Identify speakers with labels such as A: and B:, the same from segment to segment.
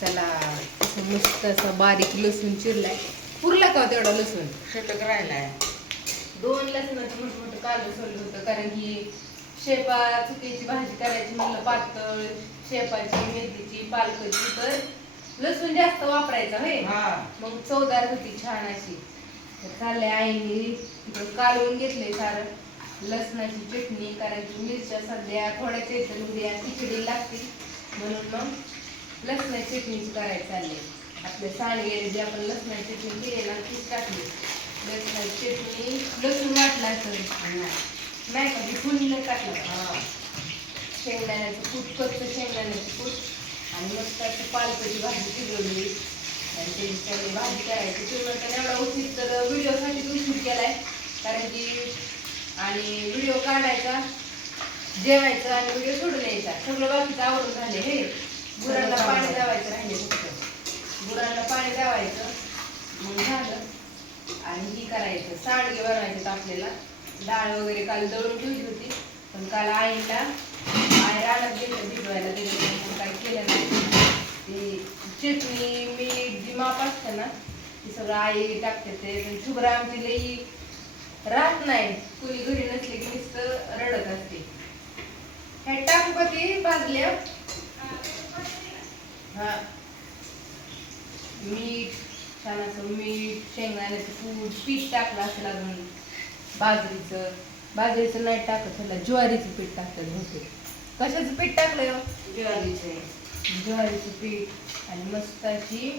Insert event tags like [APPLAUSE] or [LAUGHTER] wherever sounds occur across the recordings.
A: चला मस्त असं बारीक लसूण चिरलाय. पुरला का हो तेवढा लसूण?
B: शिल्लक राहिलाय.
A: दोन लसणाचं मोठं मोठं काजू सोडलं होतं कारण की शेपा चुकीची भाजी करायची म्हणलं पातळ शेपाची मेथीची पालकाची तर लसूण जास्त वापरायचा होय.
B: हा.
A: मग चवदार होती छान अशी. तर चाललंय आईने कालवून घेतलंय सारं लसणाची चटणी कारण की मिरच्या सध्या थोड्या चेतन उद्या खिचडी लागतील म्हणून मग लसणाची चटणीच करायचं चाललंय आपल्या सांडगेले जे आपण लसणाची चटणी केली ना तीच टाकली. लसणाची चटणी लसूण वाटला असेल नाही का ती फुललं टाकलं.
B: हा.
A: शेंगदाण्याचं कूट कच्चं शेंगदाण्याचं कूट. आणि मस्त अशी पालकाची भाजी शिजवली. आणि त्याची सगळी भाजी करायची. म्हणता एवढा उशीर तर व्हिडिओसाठी उशीर केलाय. कारण की आणि व्हिडिओ काढायचा जेवायचं आणि व्हिडिओ सोडून यायचा. सगळं बाकीचं आवडून झाले हे. गुरांना पाणी द्यावायचं राहिले गुरांना पाणी द्यावायचं मग झालं. आणि ही करायचं सांडगे बनवायचे आपल्याला. डाळ वगैरे काल दळून ठेवली होती पण काल आईला आई रानात गेलं भिजवायला त्याच्यामुळे काय केलं नाही. ते चटणी मीठ जी माप असतं ना ती सगळं आई टाकते ते. पण शुभ्रा आमची लई राहत नाही. कुणी घरी नसली की नुसतं रडत असते. हे टाकू का ती भाजल्या? हा. मीठ छान असं मीठ शेंगदाण्याचं कूट पीठ टाकलं असेल अजून बाजरीचं. बाजरीचं नाही टाकत त्याला ज्वारीचं पीठ टाकतात बहुतेक. कशाचं पीठ टाकलं हो?
B: ज्वारीचे.
A: ज्वारीचं पीठ आणि मस्त अशी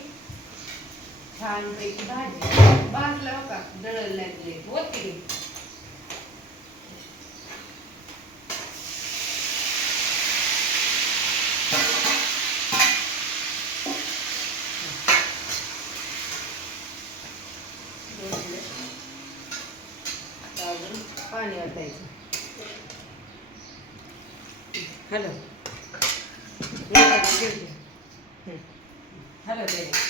A: छानपैकी भाजी भाजला हो का दळण लागले होते अजून पाणी वाटायचं
B: हॅलो. हॅलो
A: द्यायचं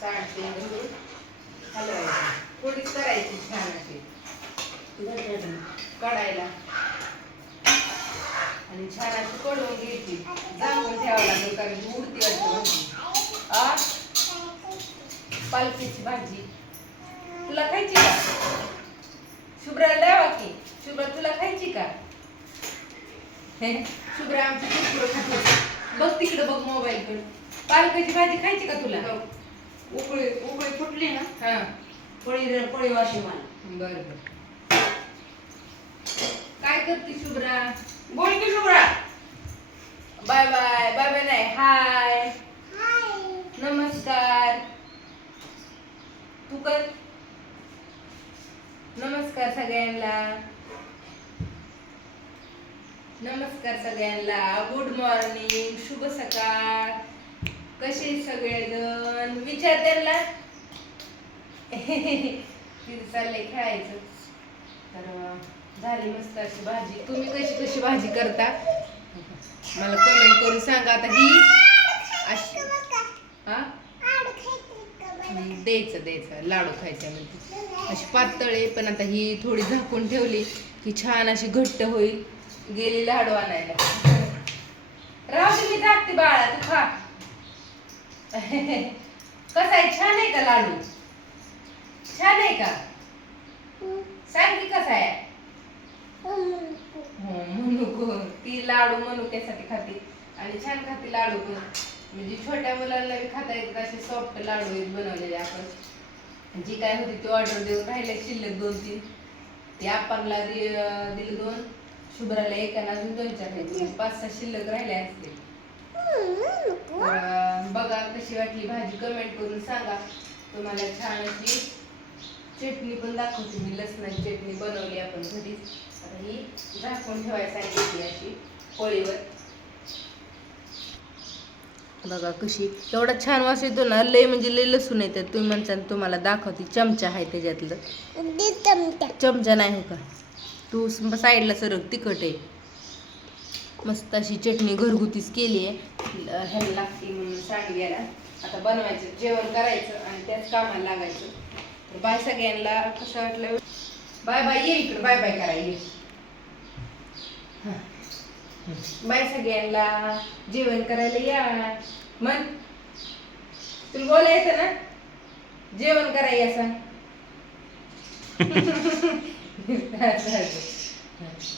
A: सांडते घालून हलवायची. थोडीच करायची छान अशी. कढायला. आणि छान अशी कडवून घ्यायची. झाकून ठेवावं लागेल कारण उडती वाटतं आ? पालकीची भाजी. तुला खायची का? शुभ्राला द्यावा की? शुभ्रा तुला खायची का? हे, शुभ्रा आमची कुरकुरं खात होती. बघ तिकडे बघ मोबाईल कडे. पालकाची भाजी खायची का तुला?
B: उकळी उकळी फुटली ना?
A: हा.
B: पळी पळी वाशी मान
A: बर बर. काय करते शुभ्रा?
B: बोल की Shubhra
A: bye bye bye bye नाही हाय. नमस्कार. तू कर. नमस्कार सगळ्यांना. नमस्कार सगळ्यांना. गुड मॉर्निंग शुभ सकाळ. कसे सगळेजण? विचार त्यांना. [LAUGHS] तिथे चाललंय खेळायचं. तर झाली मस्त अशी भाजी. तुम्ही कशी कशी भाजी करता? मला कमेंट करून सांगा. आता ही अशी हा? द्यायचं द्यायचं. लाडू खायचा म्हणते. अशी पातळे पण आता ही थोडी झाकून ठेवली की छान अशी घट्ट होईल. गेली लाडू आणायला. राहू मी टाकते बाळा तू खा. कसा आहे? छान आहे का लाडू? छान आहे का? सांग की कसा आहे हो मनुको ती लाडू मनुक्यासाठी खाते. आणि छान खाते लाडू पण. म्हणजे छोट्या मुलांना बी खाता येतात असे सॉफ्ट लाडू आहेत बनवलेले आपण. जी काय होती ती ऑर्डर देऊन राहिले शिल्लक दोन तीन. ते आपणला दिल दोन. शुभ्राला एकाला अजून दोन चार आहेत. म्हणजे पाच सहा शिल्लक राहिले असते बघा कशी वाटली भाजी. कमेंट करून सांगा. तुम्हाला छान अशी चटणी पण दाखवते मी. लसणाची चटणी बनवली आपण घरीच ही झाकून ठेवायला सांगितली अशी पोळीवर बघा कशी एवढा छान वास येतो ना लय म्हणजे लय लसूण येतात. तुम्ही म्हणता तुम्हाला दाखवते चमचा आहे त्याच्यातलं. चमचा. नाही हो का? तू स- साईडला सरक तिखट आहे. मस्त अशी चटणी घरगुतीच केली आहे. ह्याला लागते म्हणून सांडग्याला आता बनवायचं जेवण करायचं आणि त्याच कामाला लागायचं. तर बाय सगळ्यांना कसं वाटलं? बाय बाय ये इकडे बाय बाय करा ये. हा. बाय सगळ्यांना. जेवण करायला या. मन तुला बोलायचं ना? जेवण करायचं असं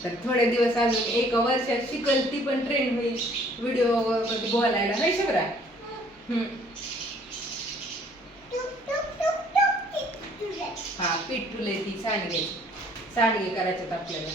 A: तर थोडे दिवस अजून एका वर्षात शिकल ती पण ट्रेंड होईल व्हिडिओ बोलायला. नाही शबरा? हा पीठ तुले ती सांडगे. सांडगे करायच्यात आपल्याला.